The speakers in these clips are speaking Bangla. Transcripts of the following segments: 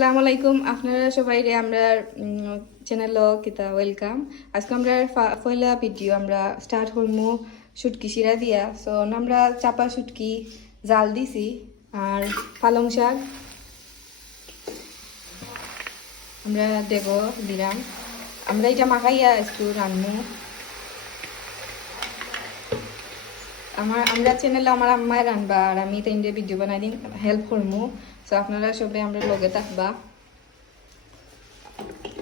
আসসালামু আলাইকুম আপনারা সবাই রে আমরা চ্যানেল কিতা ওয়েলকাম আজকে আমরা পয়লা ভিডিও আমরা স্টার্ট হলমু শুটকি শিরা দিয়া সো আমরা চাপা শুটকি জাল দিছি আর পালং শাক আমরা দেব দিলাম আমরা এটা মাখাইয়া একটু রান্নু আমরা চ্যানেলে আমার আম্মায় রানবা আর আমি তাইন্ডে ভিডিও বানাই দিন হেল্প করমু সো আপনারা সবাই আমরা লগে থাকবা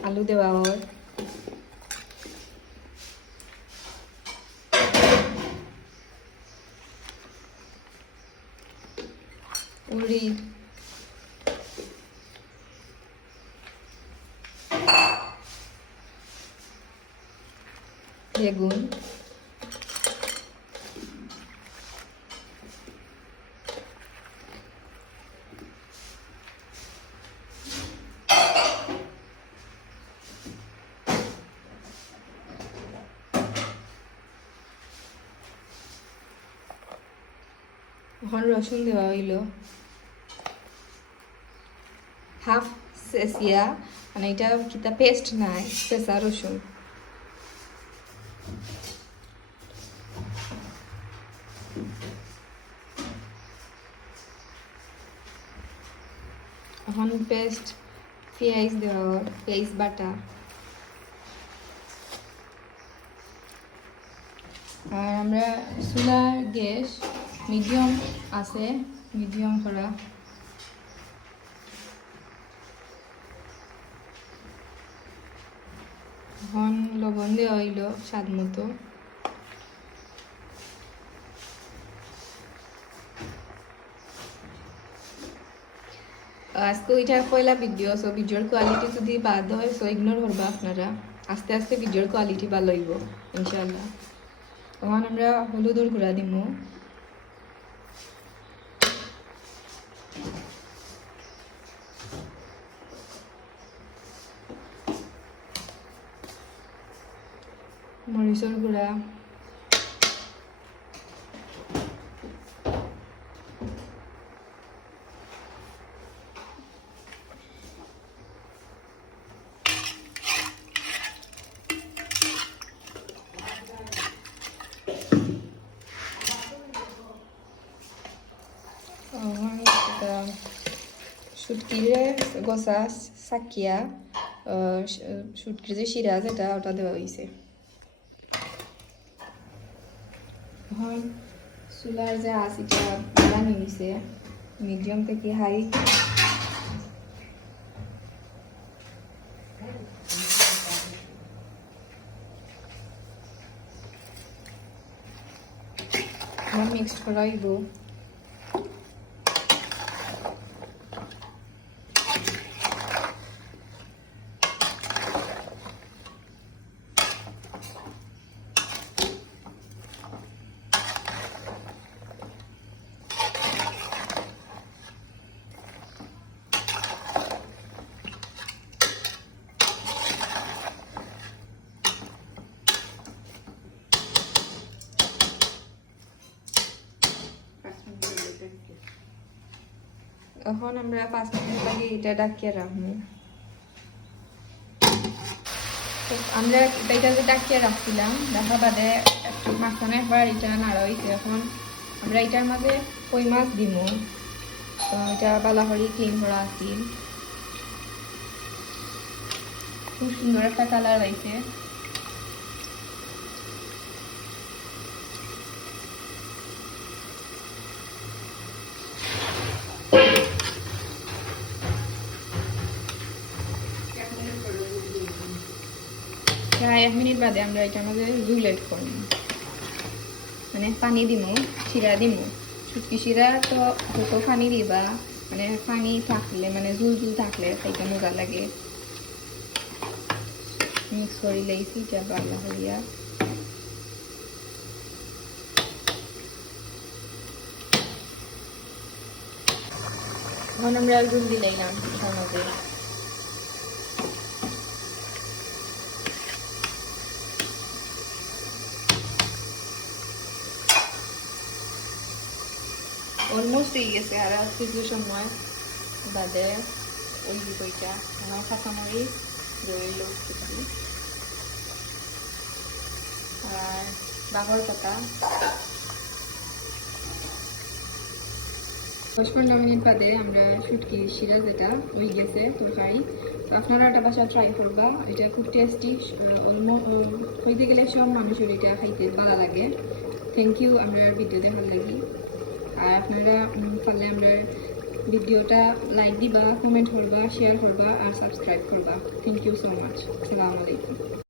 আলু দেওয়া হয় উড়ি বেগুন এখন রসুন দেওয়া হইল হাফ সেসিয়া মানে এটা কিতা পেস্ট নাই চেঁচা রসুন এখন পেস্ট পেঁয়াজ দেওয়া পেঁয়াজ বাটা আর আমরা চুলার গ্যাস মিডিয়াম আছে মিডিয়াম করা এখন লবণ দেওয়া হইল স্বাদ মতো আজকে ওইটা পয়লা ভিডিও সো ভিডিওর কোয়ালিটি যদি বাদ হয় সো ইগনোর করবা আপনারা আস্তে আস্তে ভিডিওর কোয়ালিটি ভালো হইব ইনশাআল্লাহ এখন আমরা হলুদের গুঁড়া দিব মরিচের গুঁড়া শুটকিরে গোসা সাকিয়া শুটকির যে শিরা যেটা ওটা দেওয়া হয়েছে এখন চুলার যে আঁচিটা বাড়ানো হয়েছে মিডিয়াম থেকে হাই মিক্সড করা হইব এখন আমরা 5 মিনিট আগে এটা ডাকিয়ে রাখবো আমরা এটা যে ডাকিয়ে রাখছিলাম দেখা বাদে একটু মাঝখানে একবার এটা নাড়া হয়েছে এখন আমরা এটার মাঝে কই মাছ দিব এটা বালাহরি ক্লিন করা আছে খুব সুন্দর একটা কালার হয়েছে প্রায় 1 মিনিট বাদে আমরা এটার মধ্যে জুল এড করব মানে পানি দিব শিরা দিব শুটকি শিরা তো যত পানি দিবা মানে পানি থাকলে মানে জুল জুল থাকলে খাইতে মজা লাগে মিক্স করে লইছি যা বালা হইয়া এখন আমরা জুল দিলাম তার মধ্যে অলমোস্ট হয়ে গেছে আর কিছু সময় বাদে ওই বইটা আমার কাঁচামরিচ রইল কিছু আর বাবর পাতা 10-15 মিনিট বাদে আমরা শুটকি শিরা যেটা হয়ে গেছে তরকারি তো আপনারা এটা বাসা ট্রাই করবা এটা খুব টেস্টি হইতে গেলে সব মানুষের এটা খাইতে ভালো লাগে থ্যাংক ইউ আমরা ভিডিও দেখার লাগি আর আপনারা পারলে আমরা ভিডিওটা লাইক দিবা কমেন্ট করবা শেয়ার করবা আর সাবস্ক্রাইব করবা থ্যাংক ইউ সো মাচ আসসালামু আলাইকুম